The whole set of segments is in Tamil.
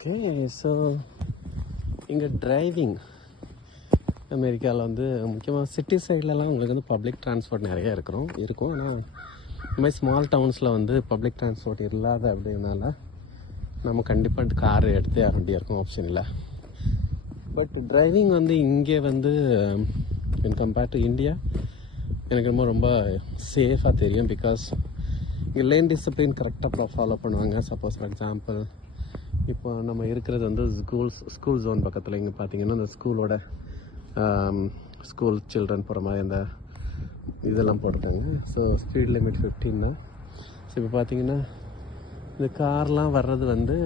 ஓகே, ஸோ இங்கே டிரைவிங் அமெரிக்காவில் வந்து முக்கியமாக சிட்டி சைட்லலாம் உங்களுக்கு வந்து பப்ளிக் டிரான்ஸ்போர்ட் நிறைய இருக்கும். ஆனால் இந்த மாதிரி ஸ்மால் டவுன்ஸில் வந்து பப்ளிக் டிரான்ஸ்போர்ட் இல்லாத அப்படின்னால நம்ம கண்டிப்பாக கார் எடுத்தே ஆக வேண்டிய இருக்கும், ஆப்ஷன் இல்லை. பட் டிரைவிங் வந்து இங்கே வந்து இன் கம்பேர்ட் டு இந்தியா எனக்கு ரொம்ப சேஃபாக தெரியும். பிகாஸ் இங்கே லேன் டிசிப்ளின் கரெக்டாக ஃபாலோ பண்ணுவாங்க. சப்போஸ் ஃபார் எக்ஸாம்பிள் இப்போ நம்ம இருக்கிறது வந்து ஸ்கூல் ஜோன் பக்கத்தில். இங்கே பார்த்தீங்கன்னா இந்த ஸ்கூல் சில்ட்ரன் போகிற மாதிரி அந்த இதெல்லாம் போட்டிருக்காங்க. ஸோ ஸ்பீட் லிமிட் 15 தான். ஸோ இப்போ பார்த்தீங்கன்னா இந்த கார்லாம் வர்றது வந்து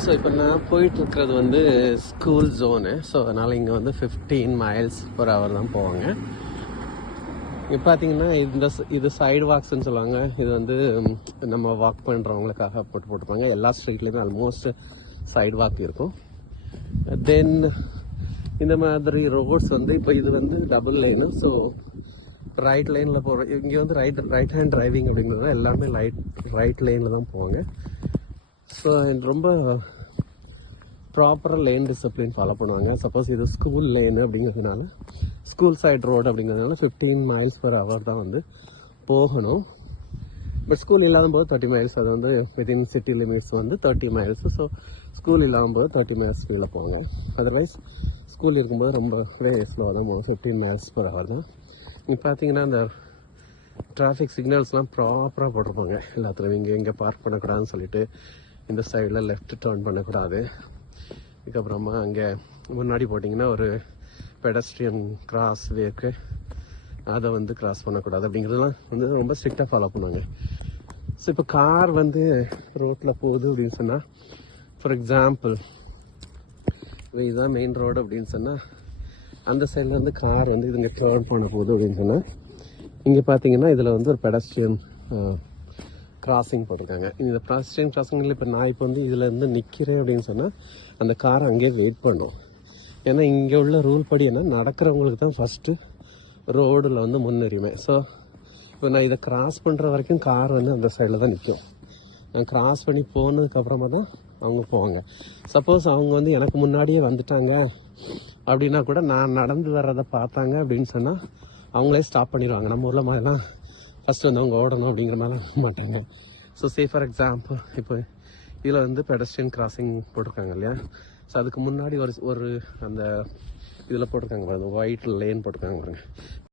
ஸோ இப்போ நான் போயிட்டுருக்கிறது வந்து ஸ்கூல் ஜோனு. ஸோ அதனால் இங்கே வந்து 15 miles per hour தான் போவாங்க. இங்கே பார்த்தீங்கன்னா இது சைடு வாக்ஸ்ன்னு சொல்லுவாங்க. இது வந்து நம்ம வாக் பண்ணுறவங்களுக்காக போட்டுருப்பாங்க. எல்லா ஸ்ட்ரீட்லேயுமே ஆல்மோஸ்ட் சைடு வாக் இருக்கும். தென் இந்த மாதிரி ரோட்ஸ் வந்து இப்போ இது வந்து டபுள் லைனு. ஸோ ரைட் லைனில் போகிற இங்கே வந்து ரைட் ஹேண்ட் டிரைவிங் அப்படிங்கிறது எல்லாமே ரைட் லைனில் தான் போவாங்க. ஸோ ரொம்ப ப்ராப்பராக லேன் டிசிப்ளின் ஃபாலோ பண்ணுவாங்க. சப்போஸ் இது ஸ்கூல் லேனு அப்படிங்கிறதுனால, ஸ்கூல் சைட் ரோடு அப்படிங்கிறதுனால 15 miles per hour தான் வந்து போகணும். பட் ஸ்கூல் இல்லாத போது 30 miles, அது வந்து வித்தின் சிட்டி லிமிட்ஸ் வந்து 30 miles. ஸோ ஸ்கூல் இல்லாமல் போது 30 miles ஸ்பீடில் போவாங்க. அதர்வைஸ் ஸ்கூல் இருக்கும்போது ரொம்ப ஸ்லோவாக தான் போகும், 15 miles per hour தான். இங்கே பார்த்தீங்கன்னா இந்த டிராஃபிக் சிக்னல்ஸ்லாம் ப்ராப்பராக போட்டிருப்பாங்க எல்லாத்துலையும். இங்கே பார்க் பண்ணக்கூடாதுன்னு சொல்லிட்டு இந்த சைடில் லெஃப்ட் டர்ன் பண்ணக்கூடாது. இதுக்கப்புறமா அங்கே முன்னாடி போட்டிங்கன்னா ஒரு பெடஸ்ட்ரியன் கிராஸ் வேக்கு, அதை வந்து கிராஸ் பண்ணக்கூடாது அப்படிங்கிறதுலாம் வந்து ரொம்ப ஸ்ட்ரிக்டாக ஃபாலோ பண்ணுவாங்க. ஸோ இப்போ கார் வந்து ரோட்டில் போகுது அப்படின்னு சொன்னால், ஃபார் எக்ஸாம்பிள் இதுதான் மெயின் ரோடு அப்படின்னு சொன்னால், அந்த சைடில் வந்து கார் வந்து இதுங்க டர்ன் பண்ண போகுது அப்படின்னு சொன்னால், இங்கே பார்த்தீங்கன்னா இதில் வந்து ஒரு பெடஸ்ட்ரியன் கிராசிங் போட்டிருக்காங்க. இந்த பெடஸ்ட்ரியன் கிராசிங்கில் இப்போ நான் இப்போ வந்து இதில் இருந்து நிற்கிறேன் அப்படின்னு சொன்னால் அந்த காரை அங்கேயே வெயிட் பண்ணும். ஏன்னா இங்கே உள்ள ரூல் படி என்ன, நடக்கிறவங்களுக்கு தான் ஃபஸ்ட்டு ரோடில் வந்து முன்னுரிமை. ஸோ இப்போ நான் இதை கிராஸ் பண்ணுற வரைக்கும் கார் வந்து அந்த சைடில் தான் நிற்கும். நான் கிராஸ் பண்ணி போனதுக்கப்புறமா தான் அவங்க போவாங்க. சப்போஸ் அவங்க வந்து எனக்கு முன்னாடியே வந்துட்டாங்க அப்படின்னா கூட நான் நடந்து வர்றதை பார்த்தாங்க அப்படின்னு சொன்னால் அவங்களே ஸ்டாப் பண்ணிடுவாங்க. நம்ம ஊரில் மாதிரிலாம் ஃபஸ்ட்டு வந்து அவங்க ஓடணும் அப்படிங்கிற மாதிரி மாட்டாங்க. ஸோ ஃபார் எக்ஸாம்பிள் இப்போ இதில் வந்து பெடஸ்ட்ரியன் கிராசிங் போட்டிருக்காங்க இல்லையா. ஸோ அதுக்கு முன்னாடி ஒரு அந்த இதில் போட்டிருக்காங்க பாருங்க, ஒயிட் லேன் போட்டிருக்காங்க பாருங்க.